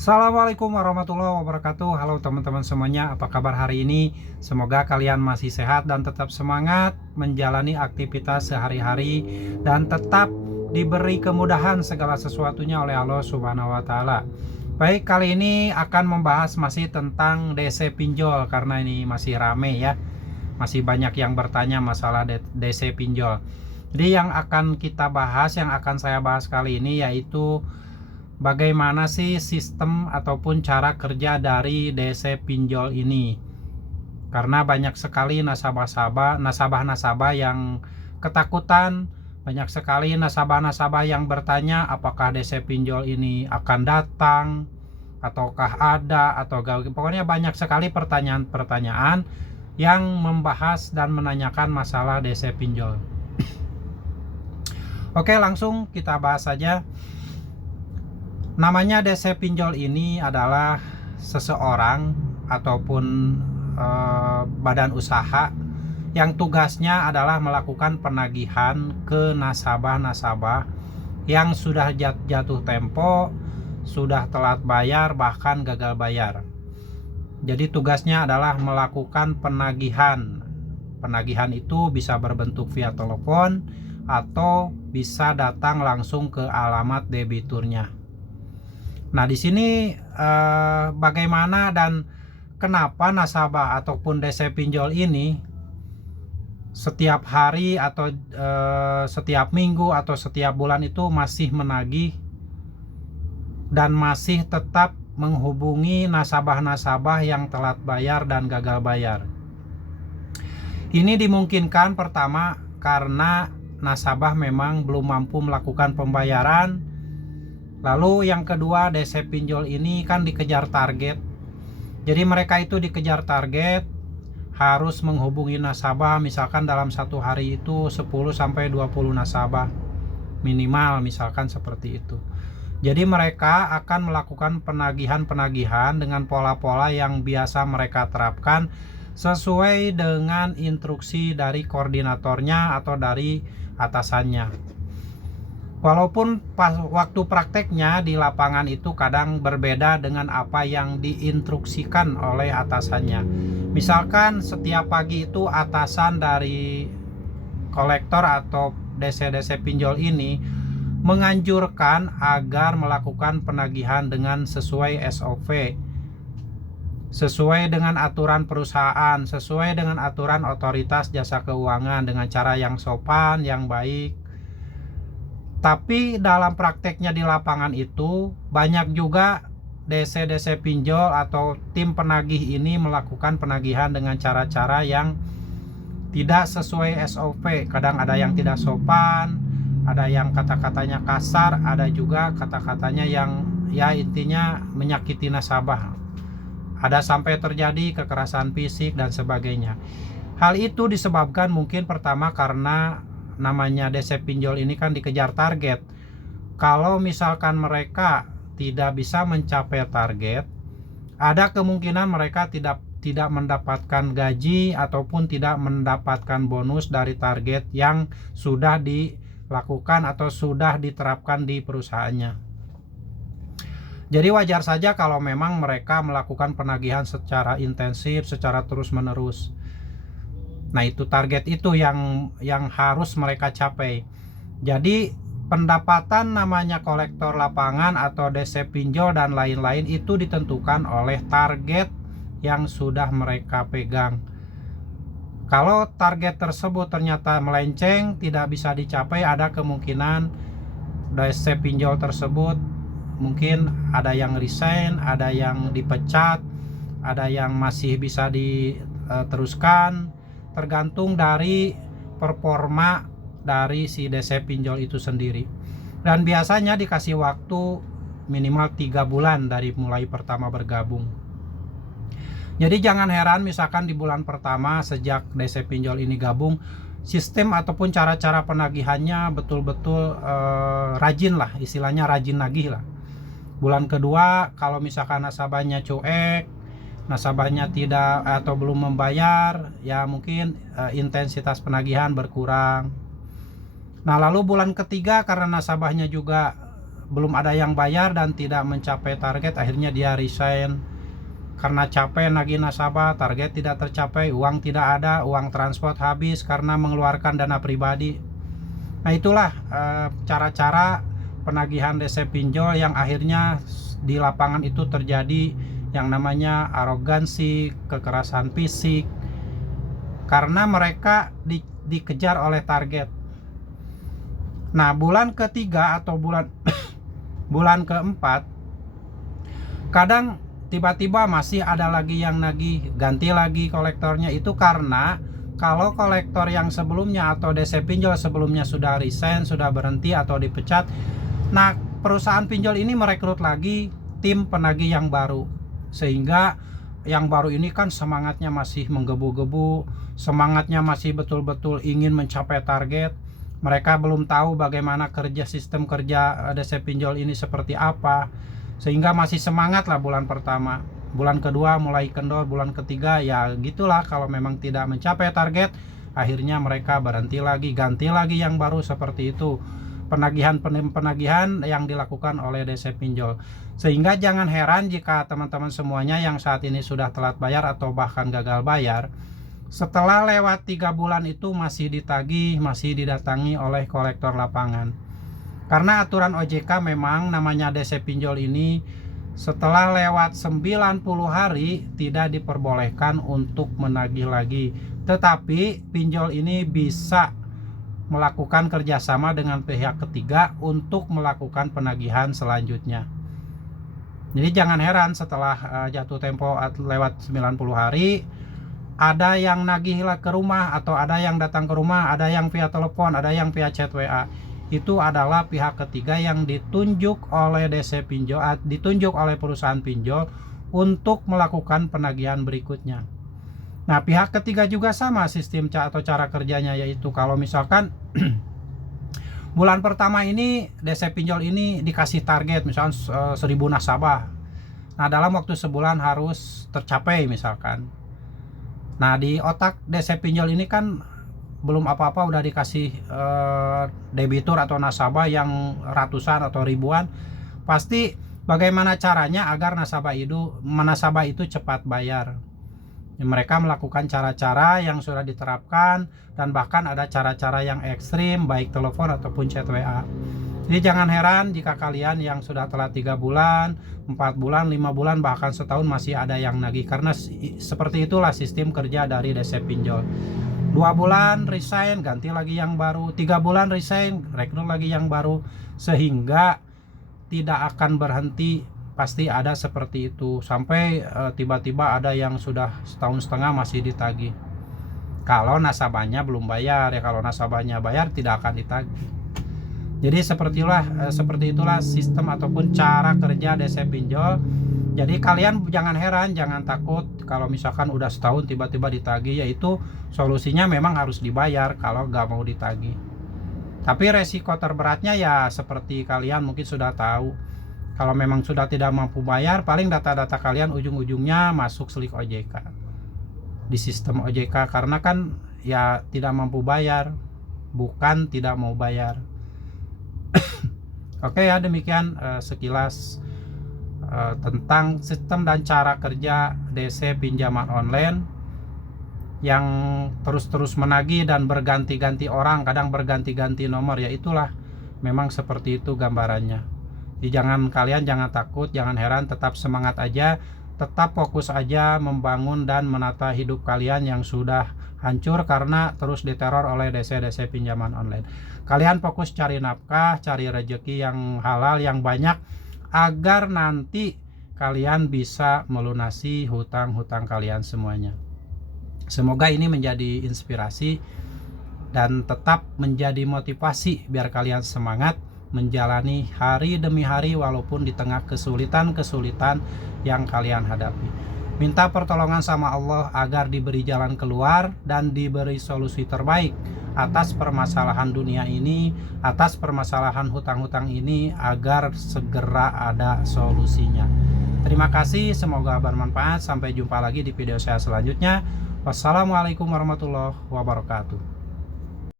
Assalamualaikum warahmatullahi wabarakatuh. Halo teman-teman semuanya, apa kabar hari ini? Semoga kalian masih sehat dan tetap semangat menjalani aktivitas sehari-hari dan tetap diberi kemudahan segala sesuatunya oleh Allah Subhanahu wa taala. Baik, kali ini akan membahas masih tentang DC pinjol karena ini masih rame ya. Masih banyak yang bertanya masalah DC pinjol. Jadi yang akan kita bahas, yang akan saya bahas kali ini yaitu bagaimana sih sistem ataupun cara kerja dari DC pinjol ini? Karena banyak sekali nasabah-nasabah yang ketakutan, banyak sekali nasabah-nasabah yang bertanya apakah DC pinjol ini akan datang ataukah ada atau pokoknya banyak sekali pertanyaan-pertanyaan yang membahas dan menanyakan masalah DC pinjol. Oke, langsung kita bahas saja. Namanya DC pinjol ini adalah seseorang ataupun badan usaha yang tugasnya adalah melakukan penagihan ke nasabah-nasabah yang sudah jatuh tempo, sudah telat bayar, bahkan gagal bayar. Jadi tugasnya adalah melakukan penagihan. Penagihan itu bisa berbentuk via telepon atau bisa datang langsung ke alamat debiturnya. Nah, di sini bagaimana dan kenapa nasabah ataupun DC pinjol ini setiap hari atau setiap minggu atau setiap bulan itu masih menagih dan masih tetap menghubungi nasabah-nasabah yang telat bayar dan gagal bayar. Ini dimungkinkan pertama karena nasabah memang belum mampu melakukan pembayaran. Lalu yang kedua, DC pinjol ini kan dikejar target. Jadi mereka itu dikejar target, harus menghubungi nasabah misalkan dalam satu hari itu 10-20 nasabah minimal, misalkan seperti itu. Jadi mereka akan melakukan penagihan-penagihan dengan pola-pola yang biasa mereka terapkan sesuai dengan instruksi dari koordinatornya atau dari atasannya. Walaupun waktu prakteknya di lapangan itu kadang berbeda dengan apa yang diinstruksikan oleh atasannya. Misalkan setiap pagi itu atasan dari kolektor atau DC pinjol ini menganjurkan agar melakukan penagihan dengan sesuai SOP, sesuai dengan aturan perusahaan, sesuai dengan aturan otoritas jasa keuangan dengan cara yang sopan, yang baik. Tapi dalam prakteknya di lapangan itu banyak juga DC pinjol atau tim penagih ini melakukan penagihan dengan cara-cara yang tidak sesuai SOP. Kadang ada yang tidak sopan, ada yang kata-katanya kasar, ada juga kata-katanya yang ya intinya menyakiti nasabah. Ada sampai terjadi kekerasan fisik dan sebagainya. Hal itu disebabkan mungkin pertama karena namanya DC pinjol ini kan dikejar target. Kalau misalkan mereka tidak bisa mencapai target, ada kemungkinan mereka tidak mendapatkan gaji ataupun tidak mendapatkan bonus dari target yang sudah dilakukan atau sudah diterapkan di perusahaannya. Jadi wajar saja kalau memang mereka melakukan penagihan secara intensif, secara terus-menerus. Nah, itu target itu yang harus mereka capai. Jadi pendapatan namanya kolektor lapangan atau DC pinjol dan lain-lain itu ditentukan oleh target yang sudah mereka pegang. Kalau target tersebut ternyata melenceng, tidak bisa dicapai, ada kemungkinan DC pinjol tersebut mungkin ada yang resign, ada yang dipecat, ada yang masih bisa diteruskan, tergantung dari performa dari si DC pinjol itu sendiri. Dan biasanya dikasih waktu minimal 3 bulan dari mulai pertama bergabung. Jadi jangan heran misalkan di bulan pertama sejak DC pinjol ini gabung, sistem ataupun cara-cara penagihannya betul-betul rajin lah, istilahnya rajin nagih lah. Bulan kedua kalau misalkan nasabahnya cuek, nasabahnya tidak atau belum membayar, ya mungkin intensitas penagihan berkurang. Nah, lalu bulan ketiga karena nasabahnya juga belum ada yang bayar dan tidak mencapai target, akhirnya dia resign karena capek nagih nasabah, target tidak tercapai, uang tidak ada, uang transport habis karena mengeluarkan dana pribadi. Nah itulah cara-cara penagihan DC pinjol yang akhirnya di lapangan itu terjadi yang namanya arogansi, kekerasan fisik, karena mereka dikejar oleh target. Nah bulan ketiga atau bulan keempat, kadang tiba-tiba masih ada lagi yang nagih, ganti lagi kolektornya. Itu karena kalau kolektor yang sebelumnya atau DC pinjol sebelumnya sudah resign, sudah berhenti atau dipecat, nah perusahaan pinjol ini merekrut lagi tim penagih yang baru, sehingga yang baru ini kan semangatnya masih menggebu-gebu, semangatnya masih betul-betul ingin mencapai target. Mereka belum tahu bagaimana sistem kerja DC pinjol ini seperti apa, sehingga masih semangat lah bulan pertama. Bulan kedua mulai kendor, bulan ketiga ya gitulah, kalau memang tidak mencapai target akhirnya mereka berhenti lagi, ganti lagi yang baru. Seperti itu penagihan yang dilakukan oleh DC pinjol. Sehingga jangan heran jika teman-teman semuanya yang saat ini sudah telat bayar atau bahkan gagal bayar, setelah lewat 3 bulan itu masih ditagih, masih didatangi oleh kolektor lapangan. Karena aturan OJK memang namanya DC pinjol ini setelah lewat 90 hari tidak diperbolehkan untuk menagih lagi. Tetapi pinjol ini bisa melakukan kerjasama dengan pihak ketiga untuk melakukan penagihan selanjutnya. Jadi jangan heran setelah jatuh tempo lewat 90 hari ada yang nagih ke rumah, atau ada yang datang ke rumah, ada yang via telepon, ada yang via chat WA. Itu adalah pihak ketiga yang ditunjuk oleh DC pinjol, ditunjuk oleh perusahaan pinjol untuk melakukan penagihan berikutnya. Nah pihak ketiga juga sama sistem atau cara kerjanya, yaitu kalau misalkan bulan pertama ini DC pinjol ini dikasih target misalkan 1000 nasabah. Nah dalam waktu sebulan harus tercapai misalkan. Nah di otak DC pinjol ini kan belum apa-apa udah dikasih debitur atau nasabah yang ratusan atau ribuan. Pasti bagaimana caranya agar nasabah itu cepat bayar. Mereka melakukan cara-cara yang sudah diterapkan, dan bahkan ada cara-cara yang ekstrim baik telepon ataupun chat WA. Jadi jangan heran jika kalian yang sudah telat 3 bulan, 4 bulan, 5 bulan, bahkan setahun masih ada yang nagih. Karena seperti itulah sistem kerja dari DC pinjol. 2 bulan resign, ganti lagi yang baru. 3 bulan resign, rekrut lagi yang baru. Sehingga tidak akan berhenti, pasti ada seperti itu. Sampai tiba-tiba ada yang sudah setahun setengah masih ditagih. Kalau nasabahnya belum bayar, ya kalau nasabahnya bayar tidak akan ditagih. Jadi seperti itulah sistem ataupun cara kerja DC pinjol. Jadi kalian jangan heran, jangan takut kalau misalkan udah setahun tiba-tiba ditagih, yaitu solusinya memang harus dibayar kalau nggak mau ditagih. Tapi resiko terberatnya ya seperti kalian mungkin sudah tahu, kalau memang sudah tidak mampu bayar, paling data-data kalian ujung-ujungnya masuk slik OJK di sistem OJK, karena kan ya tidak mampu bayar, bukan tidak mau bayar. Oke ya, demikian sekilas tentang sistem dan cara kerja DC pinjaman online yang terus-terus menagih dan berganti-ganti orang, kadang berganti-ganti nomor. Ya itulah memang seperti itu gambarannya. Jadi kalian jangan takut, jangan heran, tetap semangat aja, tetap fokus aja membangun dan menata hidup kalian yang sudah hancur karena terus diteror oleh DC pinjaman online. Kalian fokus cari nafkah, cari rezeki yang halal, yang banyak, agar nanti kalian bisa melunasi hutang-hutang kalian semuanya. Semoga ini menjadi inspirasi dan tetap menjadi motivasi biar kalian semangat menjalani hari demi hari walaupun di tengah kesulitan-kesulitan yang kalian hadapi. Minta pertolongan sama Allah agar diberi jalan keluar dan diberi solusi terbaik atas permasalahan dunia ini, atas permasalahan hutang-hutang ini, agar segera ada solusinya. Terima kasih, semoga bermanfaat. Sampai jumpa lagi di video saya selanjutnya. Wassalamualaikum warahmatullahi wabarakatuh.